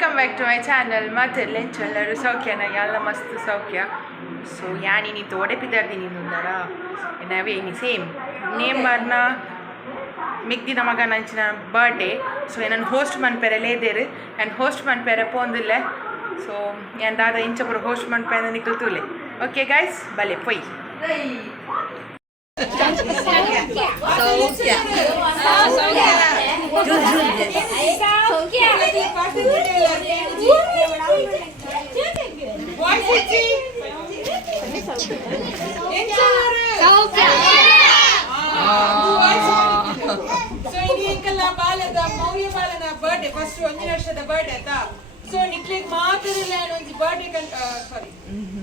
Welcome back to my channel. ಮತ್ತೆ ಲೆಂಚ್ ಎಲ್ಲರೂ ಸೌಖ್ಯನ ಎಲ್ಲ ಮಸ್ತ್ ಸೌಖ್ಯ. ಸೊ ಯಾನಿ ನೀ ತೋಡೆ ಪಿದಾರ್ದಿ ನೀನುಂದರಾ ನಾವೇ ನೀ ಸೇಮ್ ನೇಮ್ ಮಾರ್ನ ಮಿಗ್ದಿನ ಮಗ ನಂಚಿನ ಬರ್ಡೇ. ಸೊ ನಾನು ಹೋಸ್ಟ್ ಮನ್ಪೆರೆ ಲೇದೇರು ಆ್ಯಂಡ್ ಹೋಸ್ಟ್ ಮನ್ಪೆರೆ ಪೋಂದಿಲ್ಲೆ. ಸೊ ಏನು ದಾದ ಇಂಚ ಪುರ ಹೋಸ್ಟ್ ಮನ್ಪೆರೆ ನಿಕ್ಕಲ್ತೂಲೆ. ಓಕೆ ಗೈಸ್ ಬಲೆ ಪೊಯ್ ಬಾಲದ ಮೌರ್ಯ ಬಾಲನ ಬರ್ಡೇ ಫಸ್ಟ್ 1 ವರ್ಷದ ಬರ್ಡೇ ಆಯ್ತಾ. ಸೊ ನಿಕ್ಲಿಗೆ ಮಾತ್ರ ಒಂಜಿ ಬರ್ಡೇ ಸಾರಿ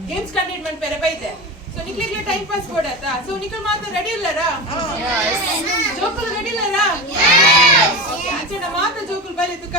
ಗೇಮ್ಸ್ ಕಂಡಕ್ಟ್ ಮಾಡ್ಪೇರೆ ಬೈತೆ. ಸೊ ನಿಕ್ಲಿಗೆ ಟೈಮ್ ಪಾಸ್ ಕೊಡತ್ತಾ. ಸೊ ನಿಕ್ಲು ಮಾತ್ರ ರೆಡಿ ಇಲ್ಲರಾ? ಜೋಕುಲು ರೆಡಿ ಇಲ್ಲರಾ? ಓಕೆ ಆಚೆಡ ಮಾತ್ರ ಜೋಕುಲು ಬೈಲೆ ತುಕ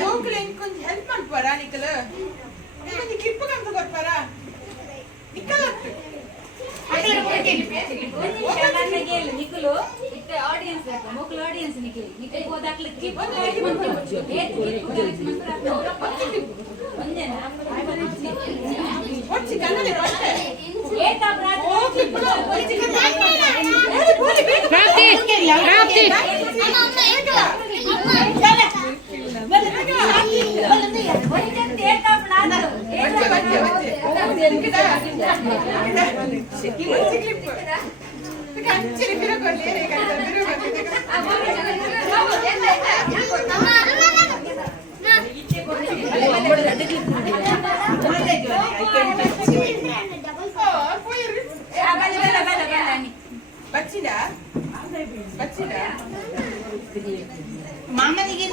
ಜೋಕುಲು ಇಂಕೊಂಚ ಹೆಲ್ಪ್ ಮಾಡ್ಪಾರಾ ನಿಕ್ಕಲು ಇಂಕೊಂಚ ಕ್ಲಿಪ್ ಕಂತ ಕೊಡ್ಪಾರಾ ನಿಕ್ಕಲ ನಿಕ್ಕಲು ಇತ್ತೆ ಆಡಿಯನ್ಸ್ ಮಕ್ಕಳು ಆಡಿಯನ್ಸ್ ನಿಕ್ಕಲು ಹೋದಾಕ್ಲಿ ಕ್ಲಿಪ್ ಒಚ್ಚಿ ಕನ್ನಡ ಬಟ್ಟೆ ಏತಾ ಬ್ರಾತ್ ಪ್ರಾಪ್ತಿ ಪ್ರಾಪ್ತಿ ಮಾಮನಿಗೆ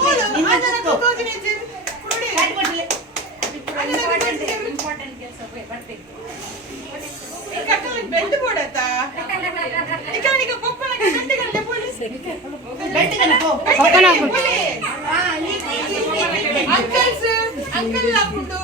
ಬೆಲ್ಟ್ ಬೋಡತ್ತಾ ಅಂಕಲ್ ಹಾಕೊಂಡು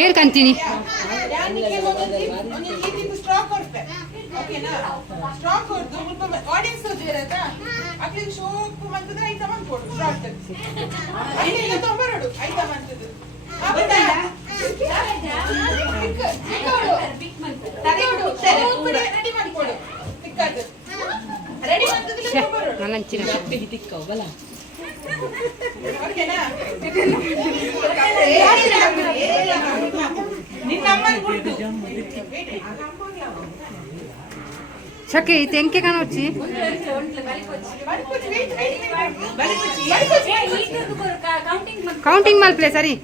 ಏನ್ ಕಂತೀನಿ ಸ್ಟಾಕ್ ಕೊಡ್ತೆ ಓಕೆನಾ. ಸ್ಟಾಕ್ ಕೊಡ್ದು ಸ್ವಲ್ಪ ಆಡಿಯನ್ಸ್ ಇರತ್ತಾ ಅಕ್ಲಿಗೆ ಶೋಪ್ ಮಂತದ ಐಟಮ್ ಅನ್ಕೊಡು ಸ್ಟಾಕ್ ಐದು ತೊಂಬರಡು ಐಟಮ್ ಅಂತದ್ದು ರೆಡಿ ಮಾಡ್ಕೊಡು ತಿಕ್ಕದು ರೆಡಿ ತಿಕ್ಕವಲ್ಲ ಓಕೆನಾ. ನಿನ್ನಮ್ಮನ ಬಿಟ್ಟು ಶಕೆ ತೆಂಕೆ ಕಾಣೋಚ್ಚಿ ಕೌಂಟಿಂಗ್ ಮಲ್ಪ್ಲೆ ಸರಿ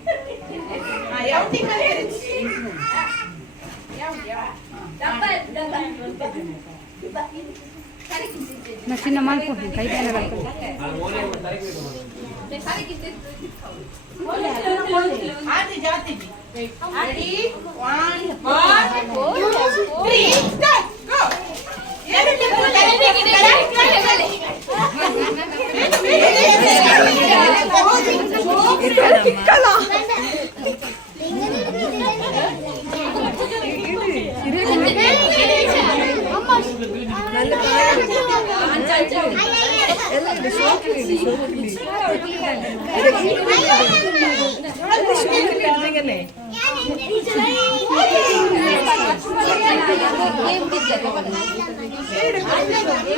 ನಾ ಚಿನ್ನ ಮಲ್ಕೊಂಡು ಕೈ ಬೇನೆ ಎಲ್ಲ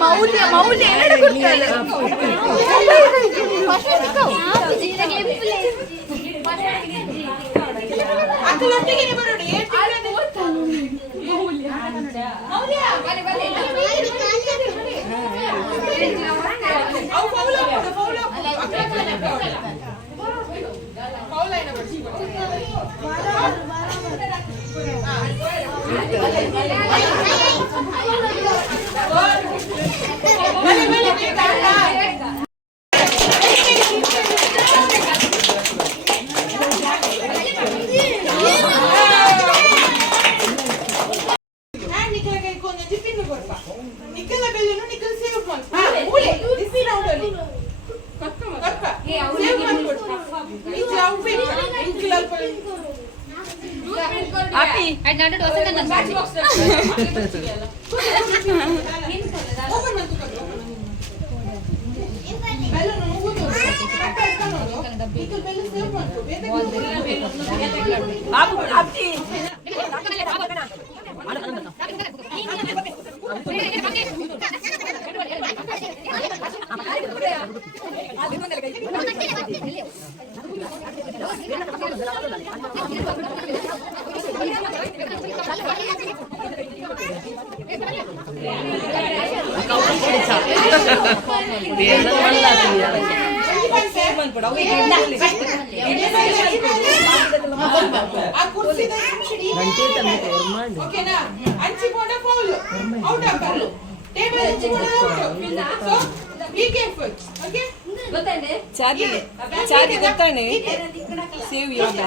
ಮೌಲ್ಯ ಮೌಲ್ಯ ಎರಡು ಕೊಡ್ತಾರೆ ಅಕ್ಕಲೊಟ್ಟಿಗೆ ಬರೋಣ ಏನ್ ಮೌಲ್ಯ ಅವು ಫೌಲ್ ಫೌಲ್ ಓಕೆನಾ ಅಂಚಿ ಕೂಡ ಫೌಲ್ ಔಟ್ ಆಗ್ತಾರೆ ಟೇಬಲ್ ಅಂಚಿ ಕೂಡ out so be careful okay ಗೊತ್ತಾನೆ ಚಾದಿ ಗೊತ್ತಾನೆ ಸೇವ್ ಯೋಗ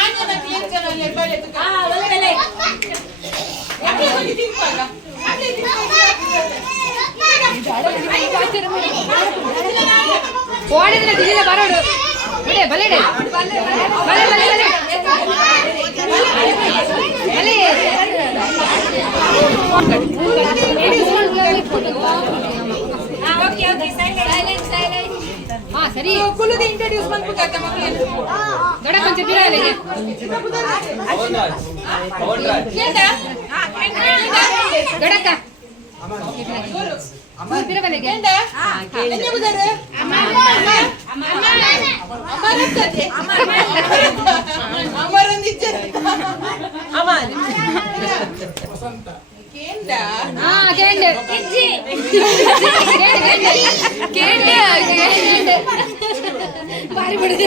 ಆಂಜನ ಕ್ಲಿಯರ್ ಚಾನಲ್ ಬಲೆ ತುಕ ಯಾಕೆ ಹೋಗಿ ತಿಂಪಾಗ ಓಡಿದ್ರೆ ದಿಲ್ಲ ಬರೋಡು ಬಲೆ ಬಲೆ ಬಲೆ ಬಲೆ ಬಲೆ ಓಕೆ ಓಕೆ ಸೈಲೆಂಟ್ ಸೈಲೆಂಟ್ ಹಾ ಸರಿ ಕುಲುದಿ ಇಂಟ್ರೊಡ್ಯೂಸ್ ಮಾಡ್ಬೇಕಾದ ಮಕ್ಕಳು ದೊಡ್ಡ ಕೊಂಚ ಬಿಡಲಿಗೆ ದೊಡ್ಡಕ್ಕ ಬಿಡಬಲಿಗೆ ಬಾರಿ ಬಿಡದೆ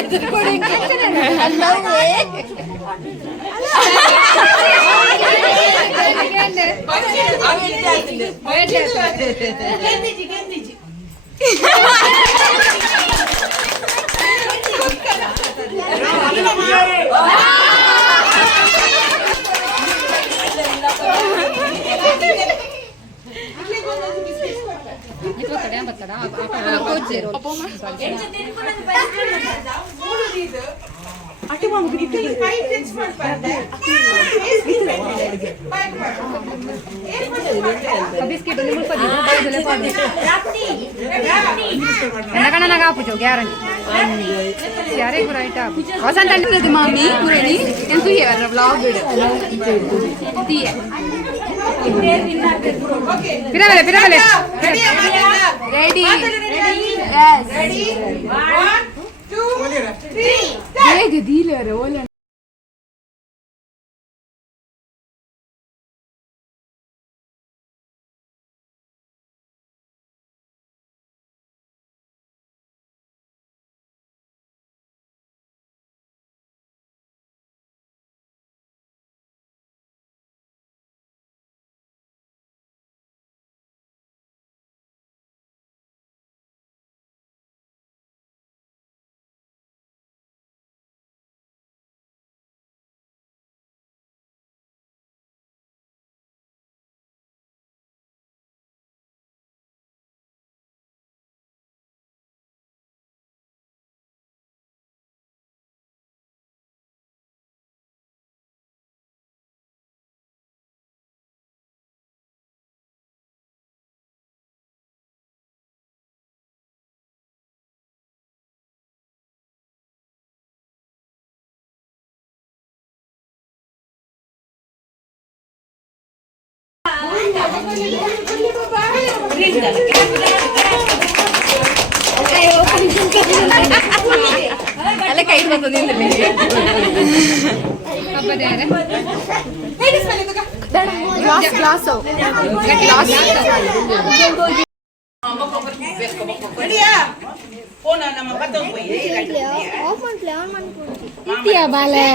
ఎనకన్నా కాపుచో గ్యారంటీ సరే రైట్ వసంత అంటే మమ్మీ పురని ఎంత ఇయర్ వ్లాగ్ తీయ పిరవలే పిరవలే రెడీ రెడీ 1 2 3 ఏది దీలేరే ఓలే ಅಲ್ಲ ಕೈ ಬಂದು ಗ್ಲಾಸ್ ಬಾಲೆ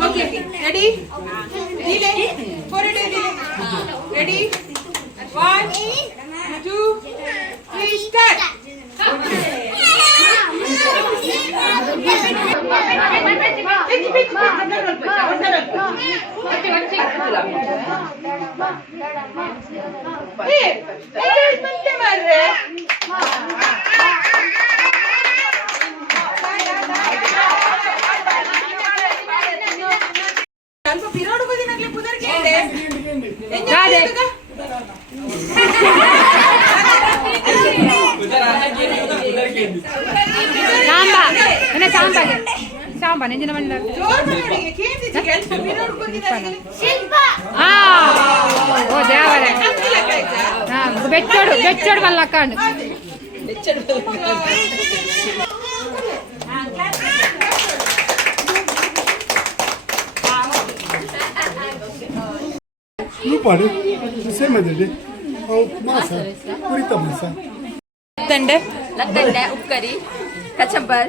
Okay, ready? Delay. 4 day delay. Ready? 1 2 3 start. ಸ್ವಲ್ಪ ಪಿರೋಡು ಬದಿನಾಗ್ಲೇ ಪುದರ್ಗೆ ಎಂಜಾಯ್ ಸಾಂಬಾ ಎನ್ನ ಸಾಂಬಾಗೆ ಸಾಂಬಾ ನೆಂಜಿನ ಮಣ್ಣ ಜೋರ್ನವರಿಗೆ ಕೇಂದ್ರಿಸಿ ಸ್ವಲ್ಪ ಪಿರೋಡು ಬದಿನಾಗ್ಲೇ ಶಿಲ್ಪ ಆ ಓ ದೇವರೇ ಹಾ ಬೆಚ್ಚೋಡು ಬೆಚ್ಚೋಡು ಬಲ್ಲಕ್ಕಾಂಡು ಬೆಚ್ಚೋಡು Lupare, insieme delle masa, purita masa. ಲತ್ತಂಡೆ ಉಕ್ಕರಿ ಕಚಂಬರ್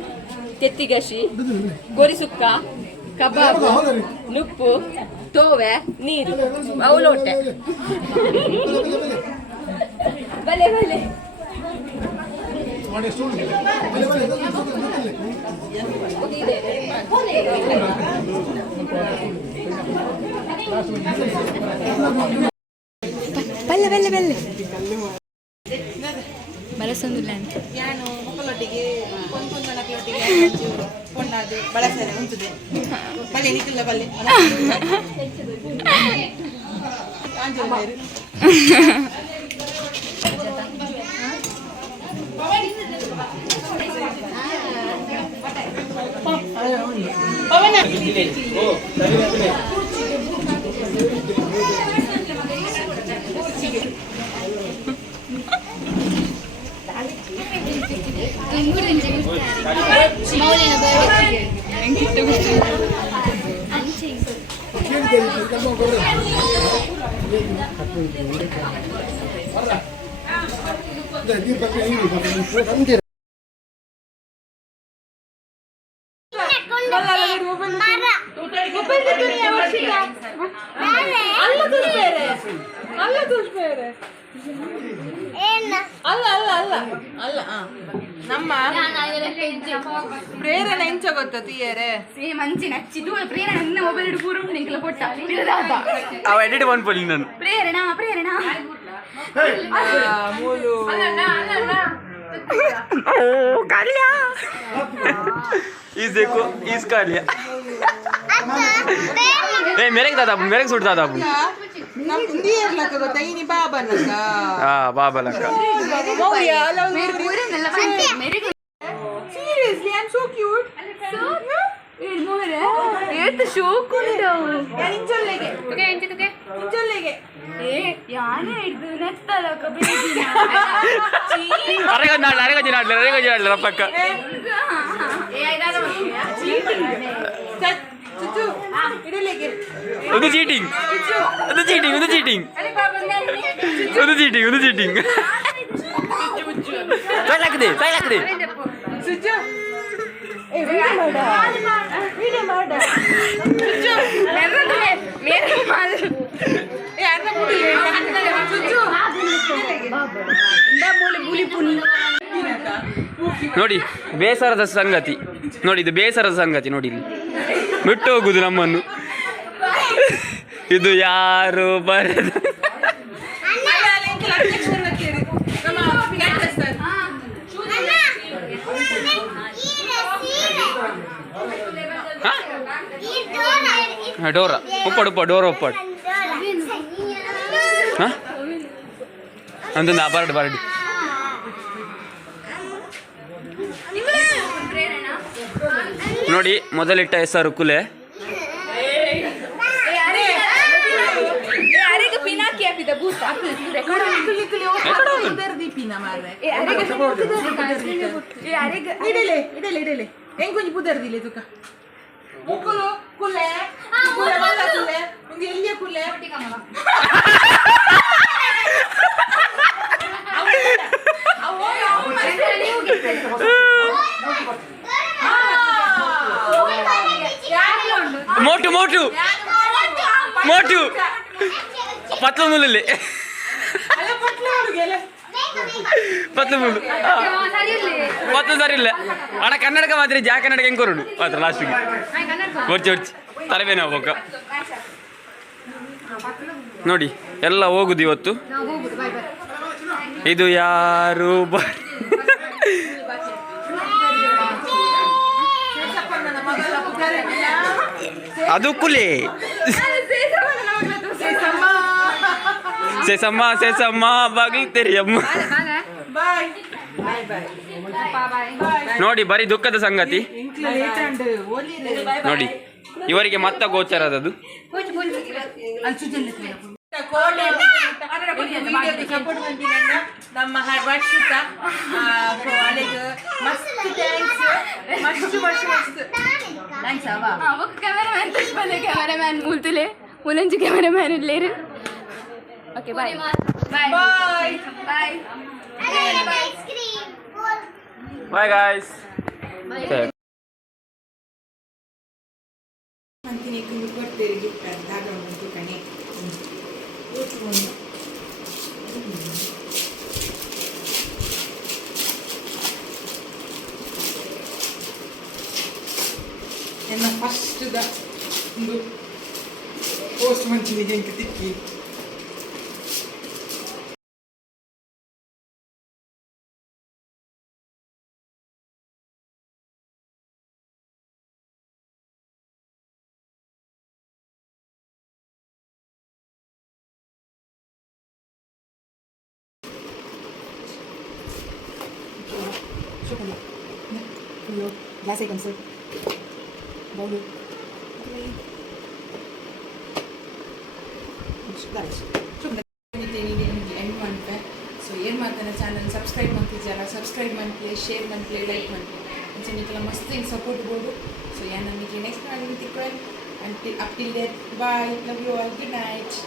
ತೆತ್ತಿಗಶಿ ಗೋರಿ ಸುಕ್ಕ ಕಬಾಬ್ ನುಪ್ಪು ತೋವೆ ನೀರು ಅವಲೋಟೆ ಬಲೆ ಬಲೆ ಬಲ್ಲೆ ಬಲ್ಲೆ ಬಲ್ಲೆ ಬಲಸೊಂದಿಲ್ಲ ಅಂತ ಯಾನು ಮಕ್ಕಳೊಟ್ಟಿಗೆ ಕೊಂದನಕ್ಳೊಟ್ಟಿಗೆ ಕೊಂಡಾದು ಬಳಸರೆ ಉಂಟುದೆ ಬಲ್ಲೆ ನಿಕ್ಕಿಲ್ಲ ಬಲ್ಲೆ ಆಂಜನೇಯರು ನಮ್ಮ ಪ್ರೇರಣೆ ಎಂಚ ಗೊತ್ತ ತೀಯರೆ ಮಂಚಿ ನಚ್ಚಿದು ಪ್ರೇರಣೆ ಮೊಬೈಲ್ ಪೂರ ನಿಂಕಲ ಕೊಟ್ಟ ಅವ ಎಡಿಟ್ ಮಾಡ್ಕೊಳ್ಳಿ ನಾನು ಪ್ರೇರಣಾ ಪ್ರೇರಣಾ ಮೂಲು इस देखो इसका लिया ए मेरे को सूट दादा अपन ನಮ್ಮ ಇಂಡಿಯರ್ ಲಕ್ಕ ಗೊತ್ತಾ ಈ ಬಾಬಾ ಲಕ್ಕ हां बाबा लका ಮೌರ್ಯ ಲವ್ मेरे पूरे नल्ला मेरे seriously I am so cute मोरे ये तो शौक ಉಂಟವು ಇಂಚೊಲ್ಲೆಗೆ ತುಗೆ ಎಂಚ ತುಗೆ ಇಂಚೊಲ್ಲೆಗೆ ಏ ಯಾನೆ ಹಿಡಿದು ನೆತ್ತಲ ಕಬಿದಿನ ಅರೆಗ ಜಿನಾಡ್ಲ ಪಕ್ಕ ಏ ಐದಾದ ಚುಚ್ಚು ಇಡಲಿಗೆ ಒಂದು ಚೀಟಿಂಗ್ ಸೈ ಲಕ್ಕದೆ ಚುಚ್ಚು ಏ ವಿಡಿಯೋ ಮಾಡ ಚುಚ್ಚು मेरे माल ಏ ಅರ್ಧ ಮುಡಿ ಚುಚ್ಚು ಡಬೋಲೆ ಬುಲಿ ಪುನ್ ನೋಡಿ ಬೇಸರದ ಸಂಗತಿ ನೋಡಿ ಇದು ಬೇಸರದ ಸಂಗತಿ ನೋಡಿ ಇಲ್ಲಿ ಬಿಟ್ಟು ಹೋಗುದು ನಮ್ಮನ್ನು ಇದು ಯಾರು ಬರೆದ ಡೋರ ಉಪ್ಪ ಡೋರ ಉಪ್ಪಾಡು ಹಾಂ ಅಂತಂದು ಬರಡಿ ನೋಡಿ ಮೊದಲಿಟ್ಟ ಹೆಸರು ಕುಲೆ ಪಿನಾಕಿ ಹಾಕಿದ ಭೂತ ಇಡಲೆ ಹೆಂಗ್ ಕೊಂಚ ಪುದರ್ದಿಲ್ಲ ತುಕ ಮುಕ್ಕುಲು ಕುಲ್ಲೆ ಕುಲ್ಲೆ ಮಲ್ಲ ಕುಲ್ಲೆ ಒಂದು ಎಲ್ಲಿಯ ಕುಲ್ಲೆ ಮೋಟು ಪತ್ಲ ಮುಲ್ಲಲ್ಲಿ ಪತ್ಲ ಮುಲ್ಲು ಪತ್ಲ ಸರಿ ಇಲ್ಲ ಅಣ್ಣ ಕನ್ನಡಕ ಮಾತ್ರ ಜಾ ಕನ್ನಡಕ ಹೆಂಗೆ ಕೊರಡು ಮಾತ್ರ ಲಾಸ್ಟಿಗೆ ಹೊರ್ಚಿ ತಲೆಬೇನೆ ಹೋಗ್ಬೇಕ ನೋಡಿ ಎಲ್ಲ ಹೋಗುದು ಇವತ್ತು ಇದು ಯಾರು ಅದು ಕುಲೆ ಸೇಸಮ್ಮ ಬಾಗಿಲು ತೆರಿಯಮ್ಮ ನೋಡಿ ಬರೀ ದುಃಖದ ಸಂಗತಿ ನೋಡಿ ಇವರಿಗೆ ಮತ್ತ ಗೋಚರದದು ನಮ್ಮ ವರ್ಷಿತ ಮಸ್ತ್ ಥ್ಯಾಂಕ್ಸ್ ಮಸ್ತ್ कैमरामैन तो पहले कैमरामैन बोलते मुलंज कैमरामैन ले रहे ओके बाय ಬಾಯ್ ಬಾಯ್ ಗಾಯ್ಸ್ ಅಂತೀನಿ ಕುಂದು ಕೊಡ್ತೀರಿ ಗಿಫ್ಟ್ ಅಂತ ಆಗ ಒಂದು ಕಣೆ ನನ್ನ ಫಸ್ಟ್ದ ಒಂದು ಪೋಸ್ಟ್ ಮಂಚಿನಿಗೆ ಇಂಕ ತಿಕ್ಕಿ ಗ್ಲಾಸ್ ಐಟಮ್ಸ್ ಬೌಲು ಎಂಡ್ ಮಾಡ್ತೆ ಸೊ ಏನು ಮಾಡ್ತಾನೆ ಚಾನಲ್ ಸಬ್ಸ್ಕ್ರೈಬ್ ಮಾಡ್ತಿದ್ದಾರ ಸಬ್ಸ್ಕ್ರೈಬ್ ಮಾಡ್ಲಿ ಶೇರ್ ಮಾಡ್ಲಿ ಲೈಕ್ ಮಾಡ್ಲಿ ನಿಕ್ಕೆಲ್ಲ ಮಸ್ತ್ ಹಿಂಗೆ ಸಪೋರ್ಟ್ ಬೋದು ಸೊ ಏನು ನನಗೆ ನೆಕ್ಸ್ಟ್ ಮಾಡಿ ತಿಕ್ಕೊಳ್ಳಿ until up till there bye love you all good night